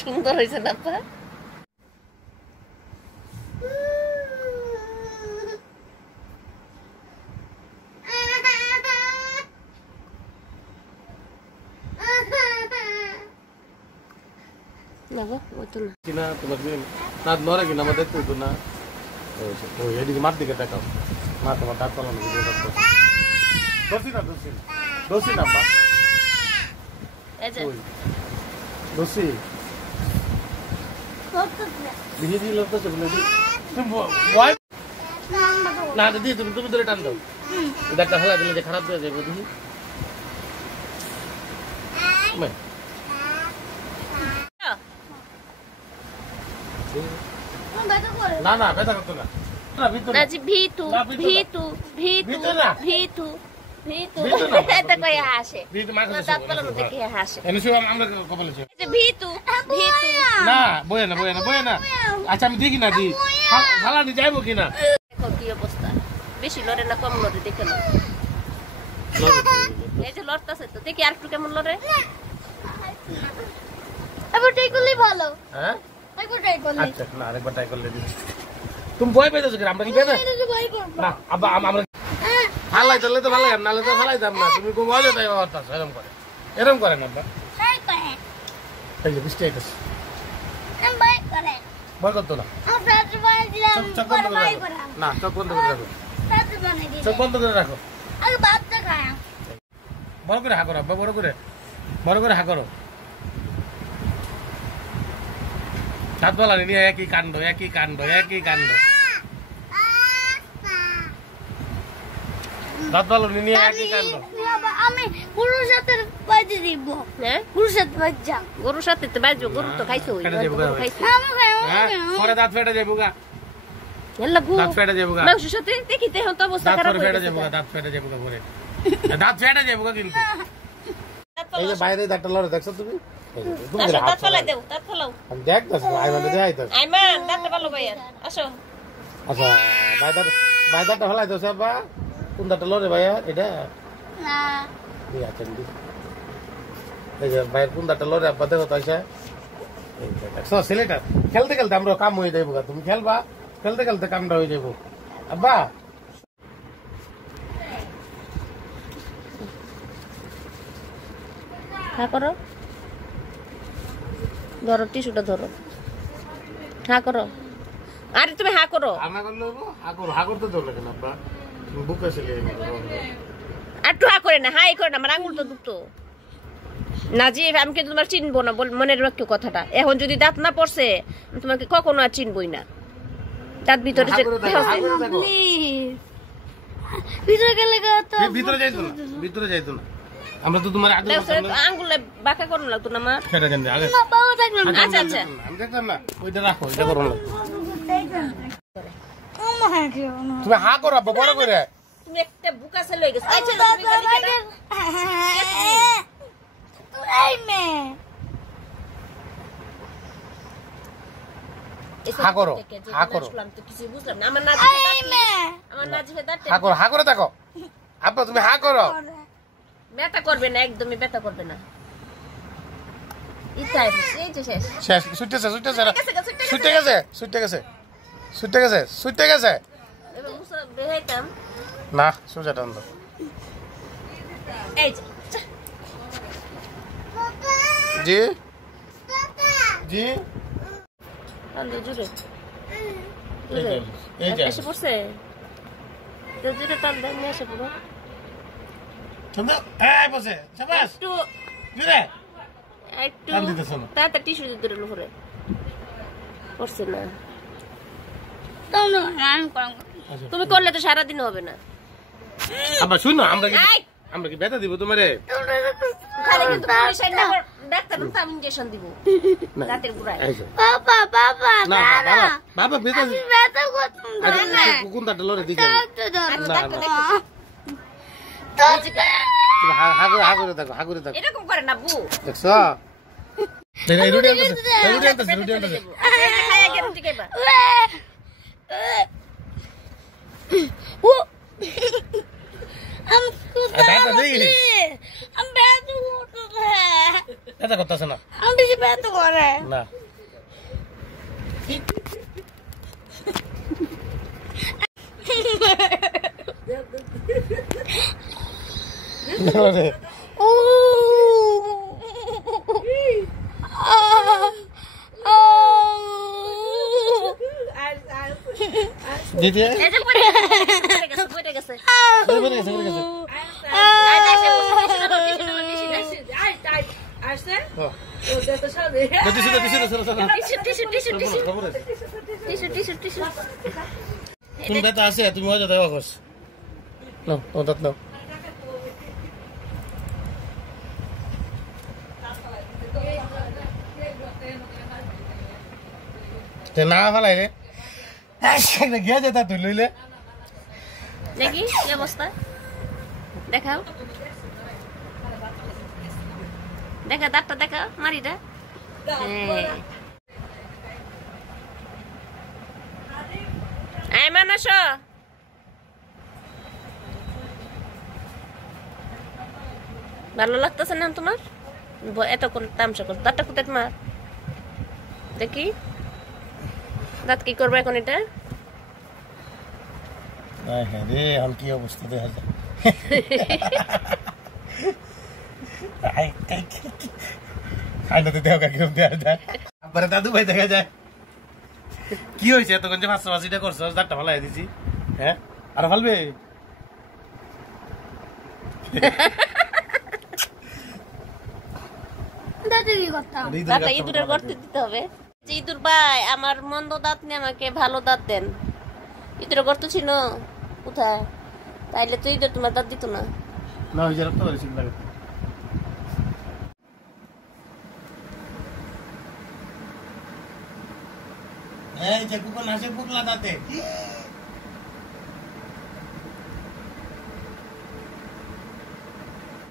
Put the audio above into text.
সুন্দর হয়েছে না পা? না গো ওই তো না তোমার না নরে কিনা আমার দেখতে তো না ওই এদিকে মার দিকে দেখাও মা তোমার দাঁত পালানো ভিডিও করতে দোষী না পা এই যে দোষী দিদি দিদি লোক তো বলে দি তুমি বয় না দিদি তুমি ধরে টান দাও এটা হলা দিলে যে খারাপ হয়ে যাবে দিদি না না ব্যথা করতো না নাজি ভিতু ভিতু ভিতু ভিতু ভিতু এটা কই হাসে দাঁত পালানো দেখে হাসে আমরা কপালে ছিল ভিতু ভিতু না বয়ে না আচ্ছা আমি দেখি না দি ভালো নি যাইবো কিনা দেখো কি অবস্থা বেশি লড়ে না কম লড়ে দেখে না এই যে লড়তাছে তো দেখি আর একটু কেমন লড়ে আবার ট্রাই করলে ভালো হ্যাঁ একবার ট্রাই করলে আচ্ছা না আরেকবার ট্রাই করলে দিই তুমি ভয় পেয়েছো কি আমরা কি পেয়ে না আব্বা আমরা ভালাই চললে তো ভালো নালে তো ভালাই দাম না তুমি কোন মজা তাই বাবা এরকম করে না আব্বা ট্রাই করে এই যে বৃষ্টি আইতাছে বাই করে ভয় করতো না আমরা ট্রাই দিলাম চোখ বন্ধ করে রাখো না চোখ বন্ধ করে রাখো চোখ বন্ধ করে রাখো আগে বাদ দেখা বড় করে হা করো আব্বা বড় করে হা করো সাতবেলা নিয়ে একই কাণ্ড সাতবেলা নিয়ে একই কাণ্ড আমি গরুর সাথে বাজি দিব হ্যাঁ গরুর সাথে বাজা গরুর সাথে তো বাজো গরু তো খাইছো খাইছো পরে দাঁত ফেটে যাবো গা এলা গো দাঁত ফেটে যাবো গা মাংসের সাথে দেখিতে হতো অবস্থা খারাপ হয়ে ফেটে যাবো গা দাঁত ফেটে যাবো গা পরে দাঁত ফেটে যাবো গা কিন্তু এই যে বাইরে দাঁতটা লড়ে দেখছো তুমি দাঁত ফলাই দেও দাঁত ফলাও আমি দেখতেছি আইমানে দেখাইতাছি আইমান দাঁতটা ভালো ভাইয়া আসো আচ্ছা বাইদারটা ফেলাই দাও সাবা কোন দাঁতটা লড়ে ভাইয়া এটা না এই আছেন দি এই যে ভাই কোন দাঁতটা লড়ে আব্বা দেখো তাইসা এই দেখছো ছেলেটা খেলতে খেলতে আমরা কাম হয়ে যাইবো গা তুমি খেলবা খেলতে খেলতে কামটা হয়ে যাবো আব্বা হ্যাঁ করো ধরো টিস্যুটা ধরো হ্যাঁ করো আরে তুমি হ্যাঁ করো আনা করলে হা করতে তো লাগে না আব্বা তুমি বুকে ছিলে আর একটু হ্যাঁ করে না হাই করে না আমার আঙুল তো দুটো না জি আমি কিন্তু তোমার চিনবো না মনে রাখো কথাটা এখন যদি দাঁত না পড়ছে আমি তোমাকে কখনো আর চিনবই না দাঁত ভিতরে ভিতরে গেলে তো ভিতরে যাইতো না আমরা তো তোমার আঙ্গুলে বাঁকা করো লাগতো না আমার সেটা জানি আগে বাবা থাকলো না আচ্ছা আচ্ছা আমি দেখতাম না ওইটা রাখো এটা করো না আম্মা হ্যাঁ কেউ না তুমি হা করো আব্বা বড় করে তুমি একটা বুকা ছেলে হয়ে গেছো আচ্ছা তুমি গাড়ি কেন এই মে হা করো তো কিছু বুঝলাম না আমার নাজিফে দাঁত হা করে দেখো আব্বা তুমি হা করো ব্যথা করবে না একদমই ব্যথা করবে না ইতাই এই যে শেষ শেষ ছুটে গেছে এবার মুসা বেহাইতাম না সোজা টান দাও এই যে জি টান দে জুড়ে এই যে এসে পড়ছে তো জুড়ে টান দে নিয়ে এসে পড়ো তুমি এই বসে শাবাশ একটু জুড়ে একটু টান দিতেছ না তাতে টিস্যু দিতে রইল পরে পড়ছে না তুমি করলে তো সারাদিন হবে না আব্বা শুনো আমরা কি ব্যথা দিব তোমারে খালি কিন্তু ডাক্তার ইনজেকশন দিব দাঁতের গোড়ায় না বাবা ব্যথা কোন দাঁতটা লড়ে দিকে হা করে দেখো এরকম করে না বু দেখছো রুটি আনতেছে খাইয়া গ্যারান্টি খাইবা I'm এটা করতেছে না আমি বেশি ব্যথা করে না ও দিদি এই যে পড়ে গেছে পড়ে গেছে পড়ে গেছে আয় দেখ টিস্যু তুমি দাঁত আছে তুমি মজা দেওয়া খোঁজ নাও তোমার দাঁত নাও না ফেলাই রে গিয়ে যেতা তুই লইলে দেখি কি অবস্থা দেখাও দেখা দাঁতটা দেখা মারিটা আয় মানুষ ভালো লাগতেছে না তোমার এতক্ষণ তামসা করো দাঁতটা কোথায় তোমার দেখি দাঁত কি করবো এখন এটা হ্যাঁ রে এখন কি অবস্থা দেখা যায় আইনাতে দেহ কিরম দেখা যায় আব্বারে দাদু ভাই দেখা যায় কি হয়েছে এতক্ষণ যে ফাঁসিটা করছো দাঁতটা ফালাই দিছি হ্যাঁ আর ফালবে দাদু কি করতাম দাঁতটা ইঁদুরের গর্তে দিতে হবে যে ইঁদুর ভাই আমার মন্দ দাঁত নিয়ে আমাকে ভালো দাঁত দেন ইঁদুরের গর্ত ছিল কোথায় তাইলে তো ইঁদুর তোমার দাঁত দিত না না ওই যে রক্ত বেরিয়েছিল লাগে এই যে কুকুর নাচে পুকলা দাঁতে